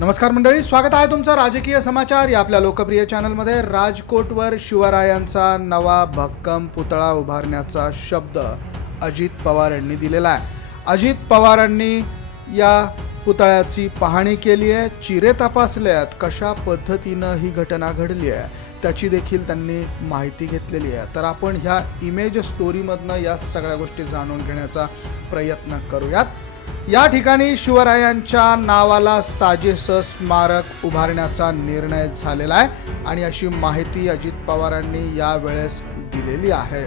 नमस्कार मंडळी स्वागत आहे तुमचं राजकीय समाचार या आपल्या लोकप्रिय चॅनलमध्ये. राजकोटवर शिवरायांचा नवा भक्कम पुतळा उभारण्याचा शब्द अजित पवार यांनी दिलेला आहे. अजित पवारांनी या पुतळ्याची पाहणी केली आहे चिरे तपासल्यात आहेत कशा पद्धतीनं ही घटना घडली आहे त्याची देखील त्यांनी माहिती घेतलेली आहे. तर आपण ह्या इमेज स्टोरीमधनं या सगळ्या गोष्टी जाणून घेण्याचा प्रयत्न करूयात. या ठिकाणी शिवरायांच्या नावाला साजेसं स्मारक उभारण्याचा निर्णय झालेला आहे आणि अशी माहिती अजित पवारांनी यावेळेस दिलेली आहे.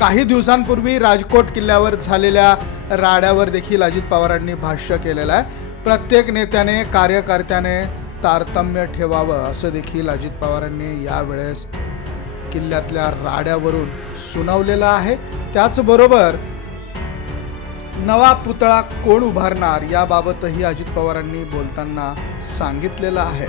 काही दिवसांपूर्वी राजकोट किल्ल्यावर झालेल्या राड्यावर देखील अजित पवारांनी भाष्य केलेलं आहे. प्रत्येक नेत्याने कार्यकर्त्याने तारतम्य ठेवावं असं देखील अजित पवारांनी यावेळेस किल्ल्यातल्या राड्यावरून सुनावलेलं आहे. त्याचबरोबर नवा पुतळा कोण उभारणार याबाबतही अजित पवारांनी बोलताना सांगितलेलं आहे.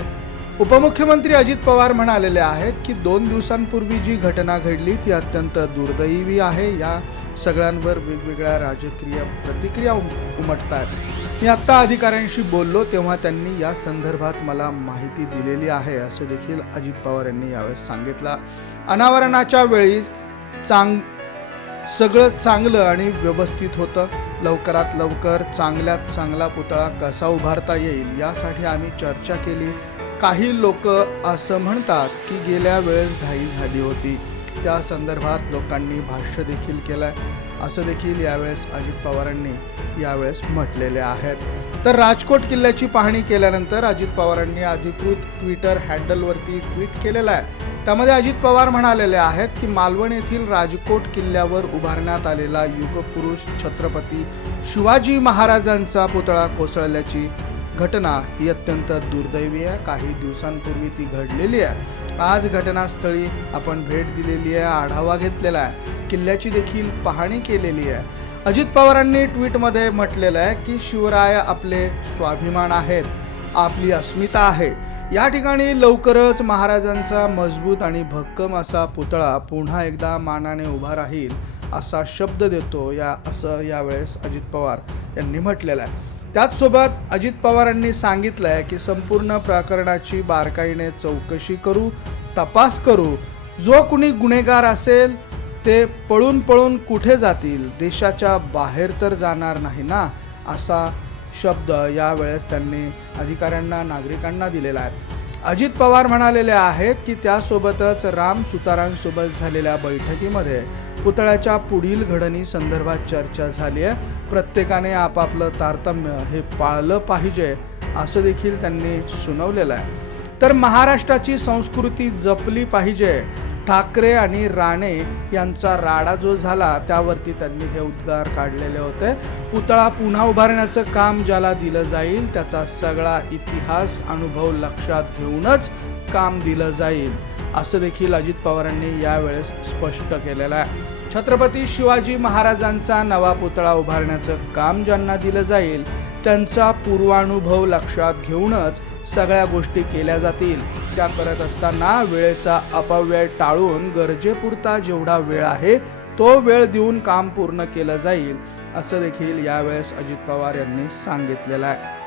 उपमुख्यमंत्री अजित पवार म्हणालेले आहेत की दोन दिवसांपूर्वी जी घटना घडली ती अत्यंत दुर्दैवी आहे. या सगळ्यांवर वेगवेगळ्या राजकीय प्रतिक्रिया उम- उमटत आहेत मी आत्ता अधिकाऱ्यांशी बोललो तेव्हा त्यांनी या संदर्भात मला माहिती दिलेली आहे असं देखील अजित पवार यांनी यावेळेस सांगितलं. अनावरणाच्या वेळी चांग सगळं चांगलं आणि व्यवस्थित होतं. लवकरात लवकर चांगल्यात चांगला पुतळा कसा उभारता येईल यासाठी आम्ही चर्चा केली. काही लोक असं म्हणतात की गेल्या वेळेस घाई झाली होती. त्या संदर्भात लोकांनी भाष्य देखील केलंय. असं देखील यावेळेस अजित पवारांनी यावेळेस म्हटलेले आहेत. तर राजकोट किल्ल्याची पाहणी केल्यानंतर अजित पवारांनी अधिकृत ट्विटर हँडलवरती ट्विट केलेलं आहे. त्यामध्ये अजित पवार म्हणालेले आहेत की मालवण येथील राजकोट किल्ल्यावर उभारण्यात आलेला युगपुरुष छत्रपती शिवाजी महाराजांचा पुतळा कोसळल्याची घटना ही अत्यंत दुर्दैवी आहे. काही दिवसांपूर्वी ती घडलेली आहे. आज घटनास्थळी आपण भेट दिलेली आहे आढावा घेतलेला आहे. किल्ल्याची देखील पाहणी केलेली आहे. अजित पवारांनी ट्विटमध्ये म्हटलेलं आहे की शिवराय आपले स्वाभिमान आहेत आपली अस्मिता आहे. या ठिकाणी लवकरच महाराजांचा मजबूत आणि भक्कम असा पुतळा पुन्हा एकदा मानाने उभा राहील असा शब्द देतो या असं यावेळेस अजित पवार यांनी म्हटलेलं आहे. त्याचसोबत अजित पवारांनी सांगितलं आहे की संपूर्ण प्रकरणाची बारकाईने चौकशी करू तपास करू. जो कुणी गुन्हेगार असेल ते पळून पळून कुठे जातील? देशाच्या बाहेर तर जाणार नाही ना? असा शब्द यावेळेस त्यांनी अधिकाऱ्यांना नागरिकांना दिलेला आहे. अजित पवार म्हणालेले आहेत की त्यासोबतच राम सुतारांसोबत झालेल्या बैठकीमध्ये पुतळ्याच्या पुढील घडणी संदर्भात चर्चा झाली आहे. प्रत्येकाने आपापलं तारतम्य हे पाळलं पाहिजे असं देखील त्यांनी सुनावलेलं आहे. तर महाराष्ट्राची संस्कृती जपली पाहिजे. ठाकरे आणि राणे यांचा राडा जो झाला त्यावरती त्यांनी हे उद्गार काढलेले होते. पुतळा पुन्हा उभारण्याचं काम ज्याला दिलं जाईल त्याचा सगळा इतिहास अनुभव लक्षात घेऊनच काम दिलं जाईल. असं देखील अजित पवारांनी यावेळेस स्पष्ट केलेलं आहे. छत्रपती शिवाजी महाराजांचा नवा पुतळा उभारण्याचं काम ज्यांना दिलं जाईल त्यांचा पूर्वानुभव लक्षात घेऊनच सगळ्या गोष्टी केल्या जातील. त्या करत असताना वेळेचा अपव्यय टाळून गरजेपुरता जेवढा वेळ आहे तो वेळ देऊन काम पूर्ण केलं जाईल असं देखील यावेळेस अजित पवार यांनी सांगितलेलं आहे.